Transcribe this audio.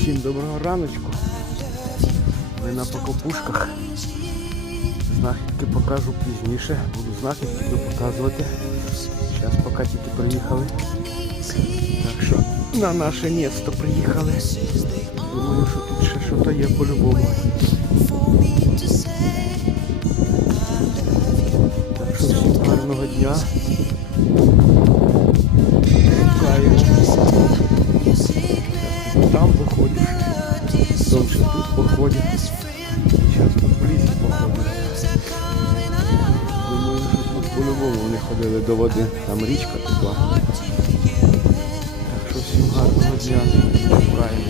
Всім доброго раночку. Ми на покопушках. Знахідки покажу пізніше. Буду знахідки буду показувати. Зараз поки тільки приїхали. Так що на наше місто приїхали. Думаю, що тут ще щось є по-любому. Так що всім гарного дня. Довше тут походять. Зараз тут в лісі. Думаю, що тут по-любому вони ходили до води. Там річка текла. Так що всім гарного дня.